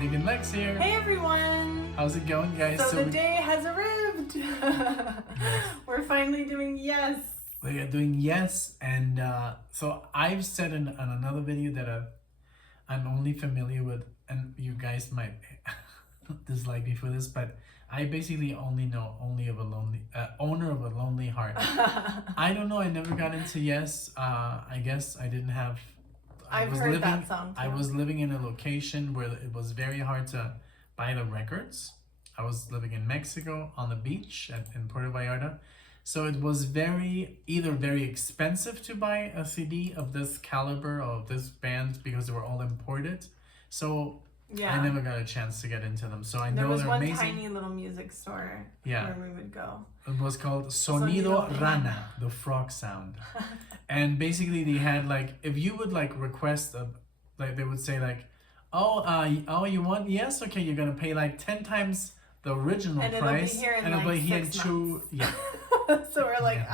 Nick and Lex here. Hey everyone! How's it going, guys? So the day has arrived. We're finally doing yes. We are doing yes, and so I've said in another video that I'm only familiar with, and you guys might dislike me for this, but I basically only know of a lonely owner of a lonely heart. I don't know. I never got into yes. I guess I didn't have. I've heard that song too. I was living in a location where it was very hard to buy the records. I was living in Mexico on the beach in Puerto Vallarta. So it was either very expensive to buy a CD of this caliber or of this band because they were all imported. So yeah, I never got a chance to get into them. So I know they're amazing. There was one tiny little music store where we would go. It was called Sonido Rana, the frog sound. And basically they had like, if you would like request they would say like, oh, you want? Yes, okay, you're gonna pay like 10 times the original price. And it'll be here in 6 months. Yeah. So we're like,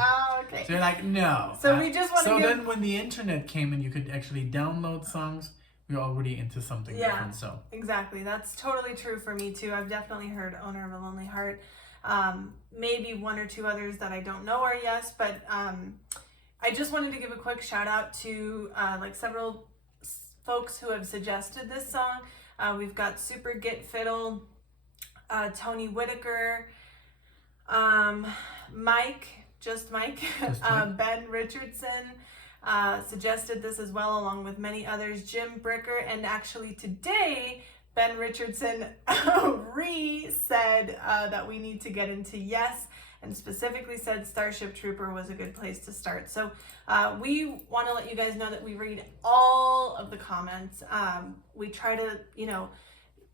okay. So you're like, no. So we just want to. So then when the internet came and you could actually download songs, we were already into something different. So exactly, that's totally true for me too. I've definitely heard "Owner of a Lonely Heart." Maybe one or two others that I don't know are yes, but I just wanted to give a quick shout out to like several folks who have suggested this song. We've got Super Git Fiddle, Tony Whitaker, Mike, Ben Richardson suggested this as well, along with many others, Jim Bricker, and actually today Ben Richardson said that we need to get into yes, and specifically said Starship Trooper was a good place to start. So we want to let you guys know that we read all of the comments. We try to,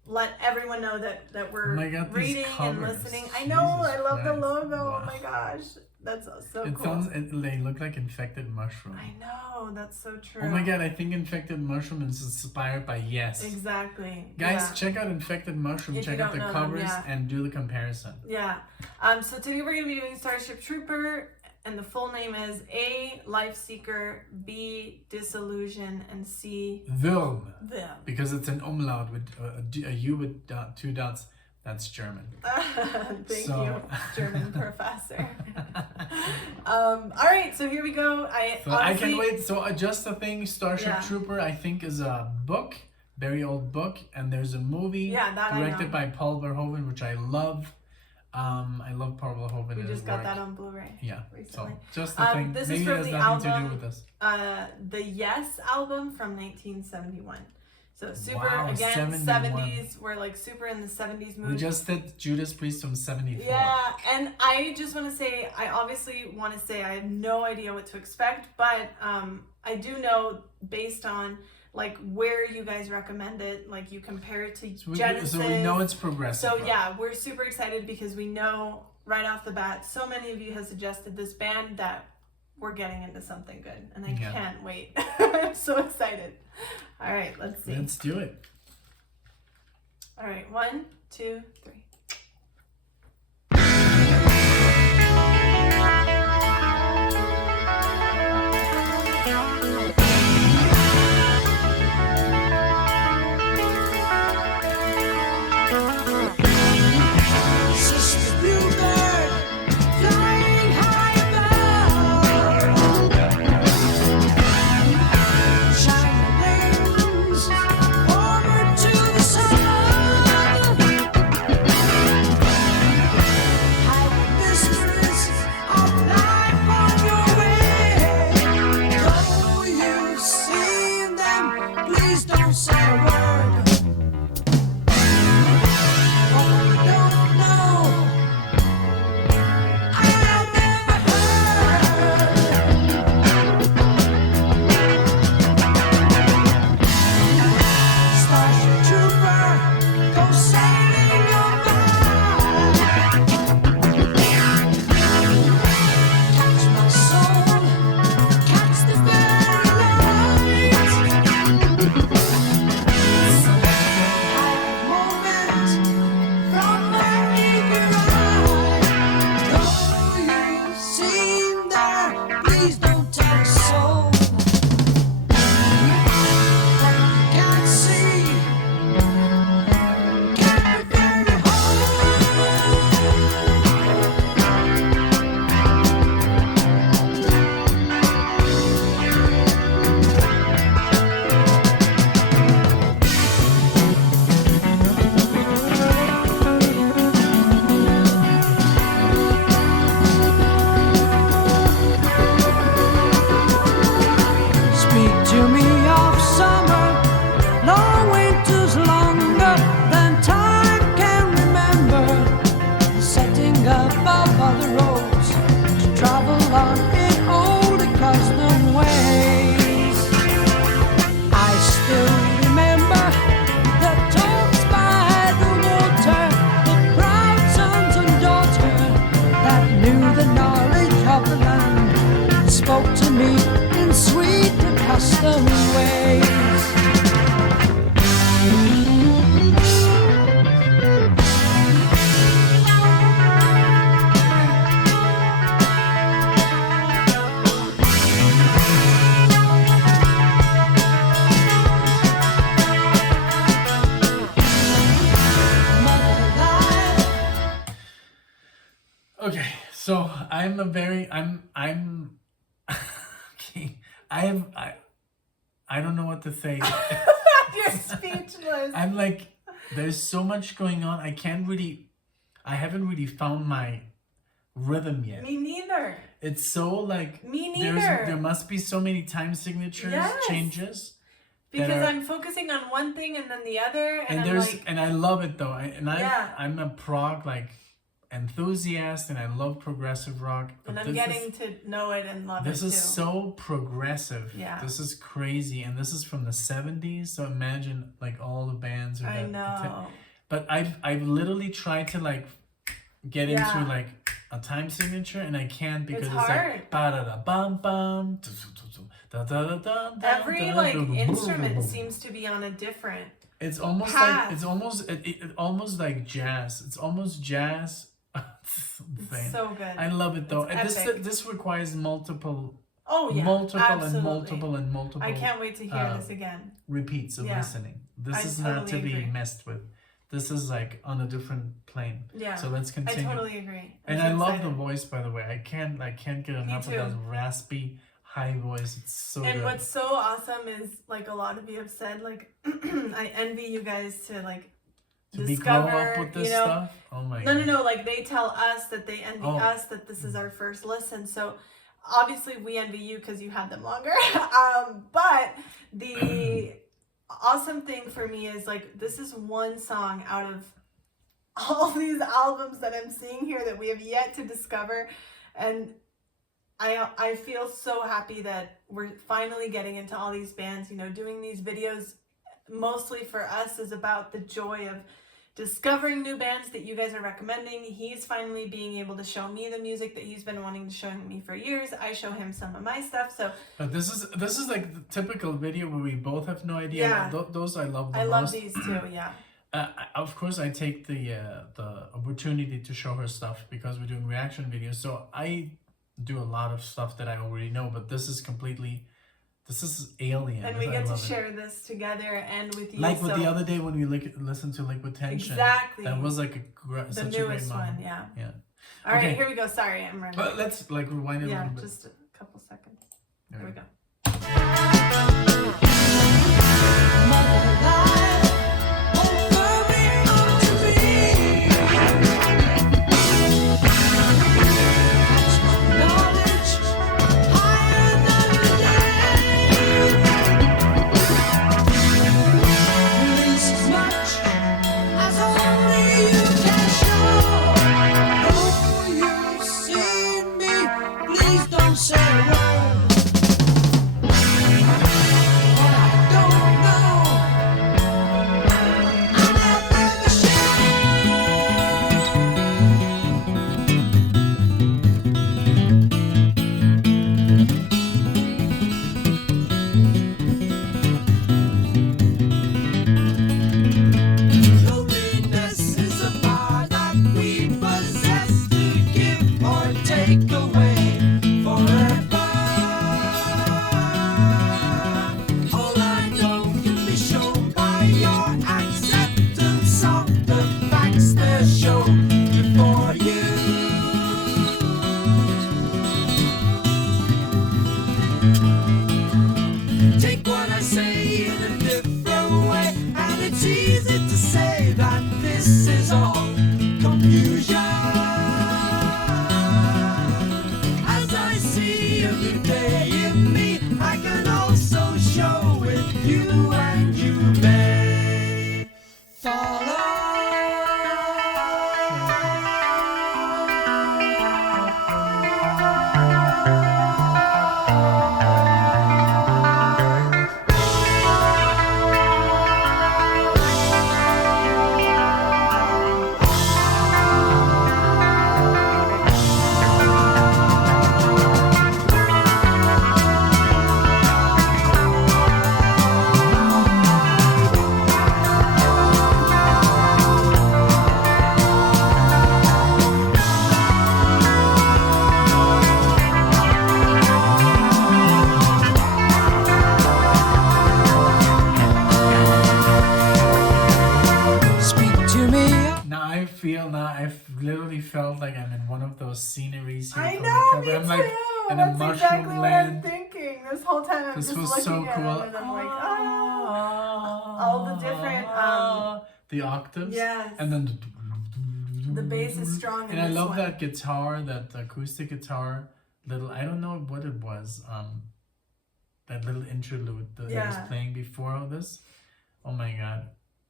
let everyone know that we're reading and listening. I know, I love the logo. Wow. Oh my gosh, that's so cool. They look like infected mushroom. I know, that's so true. Oh my god, I think infected mushroom is inspired by yes. Exactly. Guys, check out infected mushroom. Check out the covers and do the comparison. Yeah. So today we're going to be doing Starship Trooper. And the full name is A, Life Seeker, B, Disillusion, and C, Wilm. Because it's an umlaut with a U with 2 dots. That's German. Thank you, German professor. All right, so here we go. I can't wait. So just a thing, Starship Trooper, I think is a book, very old book, and there's a movie directed by Paul Verhoeven, which I love. I love Paul Verhoeven. We just got that on Blu-ray. Yeah, recently. So just the thing. This maybe is from has the nothing album, to do with this. The Yes album from 1971. So super, again, 71. 70s. We're like super in the 70s mood. We just did Judas Priest from 74. Yeah, and I just want to say, I obviously want to say I have no idea what to expect, but I do know based on like where you guys recommend it, like you compare it to Genesis. So we know it's progressive. So yeah, we're super excited because we know right off the bat, so many of you have suggested this band that we're getting into something good, and I can't wait. I'm so excited. All right, let's see. Let's do it. All right, 1, 2, 3. some ways. Okay, so I'm okay. I don't know what to say. You're speechless. I'm like, there's so much going on. I haven't really found my rhythm yet. Me neither. It's so like Me neither. there must be so many time signatures changes. Because I'm focusing on one thing and then the other, and I'm like, and I love it though. I'm a prog like enthusiast, and I love progressive rock. And I'm getting to know it and love it too. This is so progressive. Yeah. This is crazy, and this is from the 70s. So imagine like all the bands. I know. But I've literally tried to like get into like a time signature, and I can't because it's like ba da da bum bum. Every like instrument seems to be on a different. It's almost path. like it almost like jazz. It's almost jazz. It's so good. I love it though. This requires multiple. Multiple. I can't wait to hear this again. Repeats of listening. This is not to be messed with. This is like on a different plane. Yeah. So let's continue. I totally agree. I love the voice, by the way. I can't get enough of that raspy high voice. It's so good. And what's so awesome is like a lot of you have said like I envy you guys to like discover, grow up with this stuff. Oh my god. No. Like they tell us that they envy us that this is our first listen. So obviously we envy you because you had them longer. But the awesome thing for me is like this is one song out of all these albums that I'm seeing here that we have yet to discover, and I feel so happy that we're finally getting into all these bands. You know, doing these videos mostly for us is about the joy of discovering new bands that you guys are recommending. He's finally being able to show me the music that he's been wanting to show me for years. I show him some of my stuff. So but this is like the typical video where we both have no idea. Yeah. Those I love the most. I love these too, yeah. Of course I take the opportunity to show her stuff because we're doing reaction videos. So I do a lot of stuff that I already know, but this is alien. And we get to share this together and with you. Like with the other day when we listened to Liquid Tension. Exactly. That was like such a great one, yeah. Yeah. All right, here we go. Sorry, I'm running. Let's like rewind it a little bit. Yeah, just a couple seconds. There we go. felt like I'm in one of those sceneries here I from know, the cover. me I'm like too. in a That's mushroom exactly what I'm land. thinking. This whole time I'm This just was looking so at cool. them and I'm like, all the different, the octaves. yes. And then The bass is strong in and I this love one. that guitar, that acoustic guitar, little, I don't know what it was, that little interlude that it was Yeah. playing before all this. Oh my god,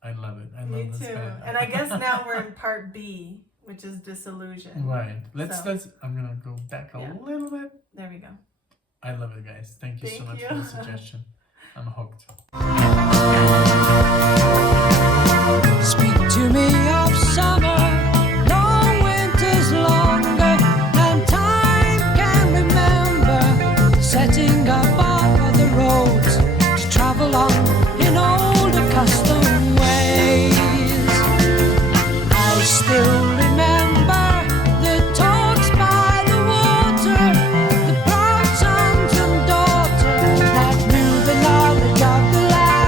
I love it. I Me love this too. band. And I guess now we're in part B, which is Disillusion. Right. Let's So- I'm gonna go back a Yeah. little bit. There we go. I love it, guys. Thank you so Thank much you. for the suggestion. I'm hooked. Speak to me of summer, long winters longer than time can remember, setting up all the roads to travel on in old accustomed ways. I still remember the talks by the water, the proud sons and daughters that knew the knowledge of the land.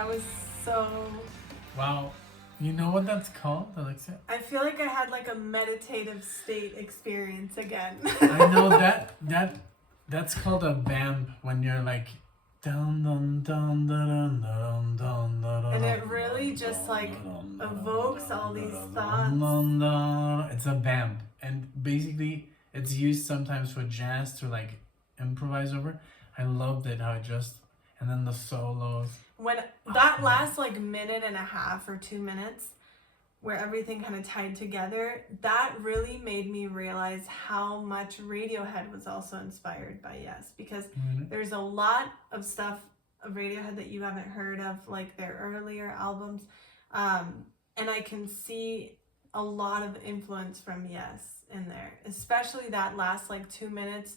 That was so... Wow. You know what that's called, Alexia? I feel like I had like a meditative state experience again. I know that's called a vamp when you're like dun dun dun dun dun dun dun. And it really just like evokes all these thoughts. It's a vamp, and basically it's used sometimes for jazz to like improvise over. I loved it how it just, and then the solos. When that last like minute and a half or 2 minutes where everything kind of tied together, that really made me realize how much Radiohead was also inspired by Yes, because there's a lot of stuff of Radiohead that you haven't heard of, like their earlier albums, and I can see a lot of influence from Yes in there, especially that last like 2 minutes.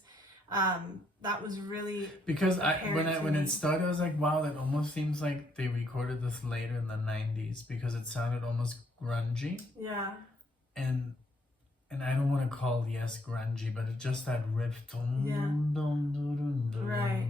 That was really, because when it started, I was like, wow, that almost seems like they recorded this later in the 90s, because it sounded almost grungy. Yeah. And I don't want to call Yes grungy, but it just that riff. Right.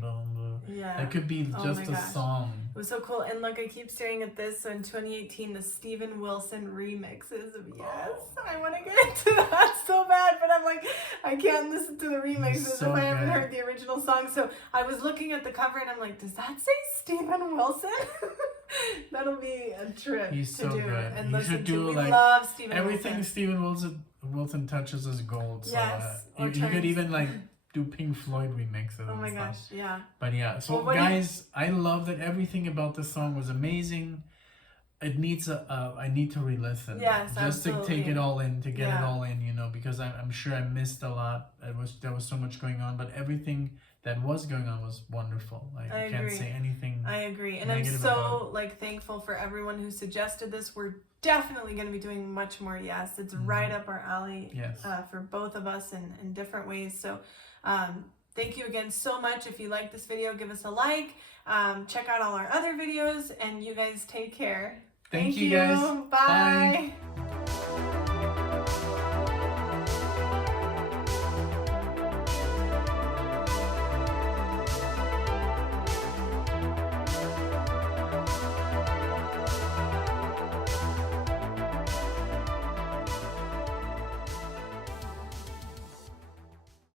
Yeah. That could be just a song. It was so cool. And like, I keep staring at this. So in 2018, the Steven Wilson remixes of Yes. I want to get into that so bad, but I'm like, I can't listen to the remixes if I haven't heard the original song. So I was looking at the cover and I'm like, does that say Steven Wilson? That'll be a trip He's to so do good. and You listen should do to. We like love Steven everything Wilson. Steven Wilson touches is gold. So Yes, you could even like do Pink Floyd remixes. Oh my and gosh, stuff. yeah. But yeah, so Well, guys, I love that everything about the song was amazing. It needs I need to re-listen. Yes, just absolutely. to take it all in, to get it all in, you know, because I'm sure I missed a lot. There was so much going on, but everything that was going on was wonderful. Like, I can't say anything. I agree, and I'm so like thankful for everyone who suggested this. We're definitely going to be doing much more. Yes, it's right up our alley. Yes. For both of us in different ways. So thank you again so much. If you like this video, give us a like. Check out all our other videos, and you guys take care. Thank you guys. Bye. Bye.